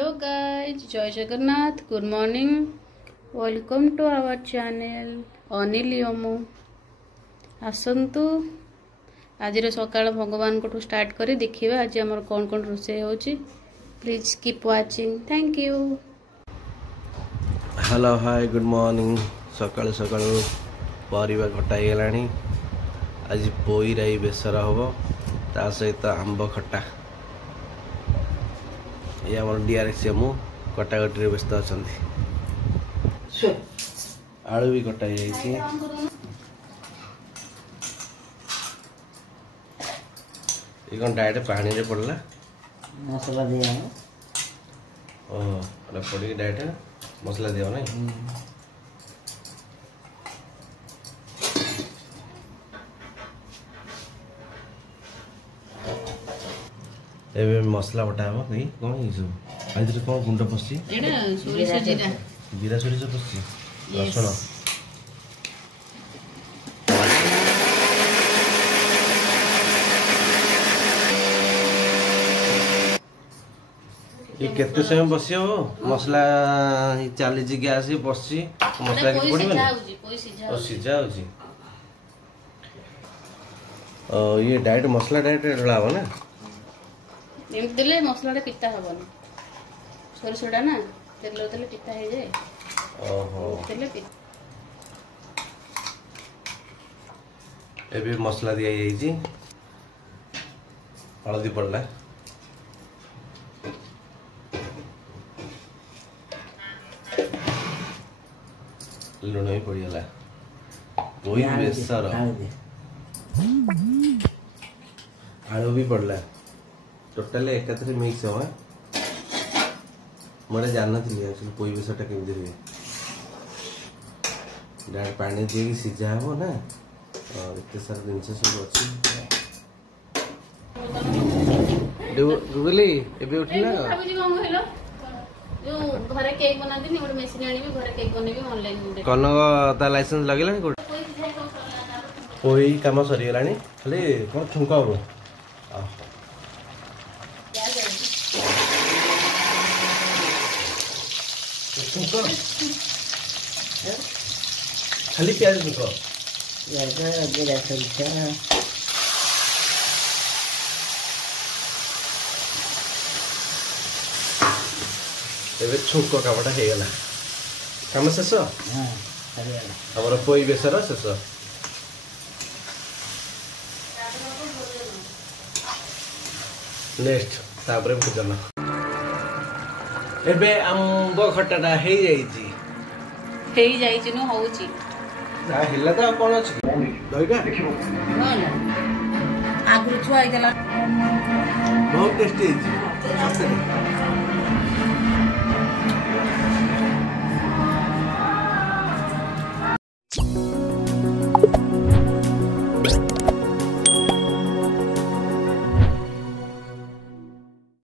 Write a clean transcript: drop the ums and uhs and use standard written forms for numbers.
Hello guys, Jai Jagannath, good morning, welcome to our channel Anil Yamu. आसतु आज सकाल भगवान को स्टार्ट करी देखिए आज आमर कौन कौन रोषे होची। Please keep watching, thank you. Hello hi good morning. सकाल सकाल परिवा कटाई गलानी। आज पोई राई बेसर हम ता सहित आंब खटा। ये आम डीआरएक्स एमु कटाकटी व्यस्त अच्छा। आलू भी कटाई जाइए। ये कौन डायरेक्ट पानी रे पड़ला मसला दिया ओह पड़ी डायरेक्ट मसला दिया ना। एबे मसला बटा हो नहीं कौन ये सब आज कौन गुंड पसी एडा सोरिष जीरा जीरा सोरिष पसी रसुण ये केते समय बसी हो मसला चाली जी गैस बसी मसला के पड़ी बनी ओ सिजा होजी। ये डायरेक्ट मसला डायरेक्ट डलावा ना एमती देले मसलाटा पिता हबनी। सोरिषटा ना तेल देले पिता हो जाए। ओहो देले एबे मसला दिया जाइए। हल्दी पड़ला लुण भी पड़गला वही बेसर आलू भी पड़ला टोटाल एकाथरे मिक्स हो। मैं जान नी पोई बेसरटा केमती हुए डायरेक्ट पानी दिए सीझा हम ना एत सारा जिन सब अच्छी। घरे केक बनाती गोटे मेसीन आनी घरे केक बनेबी ऑनलाइन कनक ता लाइसेंस लगेला कोई काम सरीगला खाली कौन छुंक हम खाली प्याज छुंक एबे छुंक कामटा हो गला काम शेष हमर पोई बेसर शेष। नेक्स्ट तापर भोजन एबे आंब खटाटा हो जाइछि न होउछि ना हिला तो कोन अछि दहीटा आगु छुआ आइतला बहुत टेस्टी है।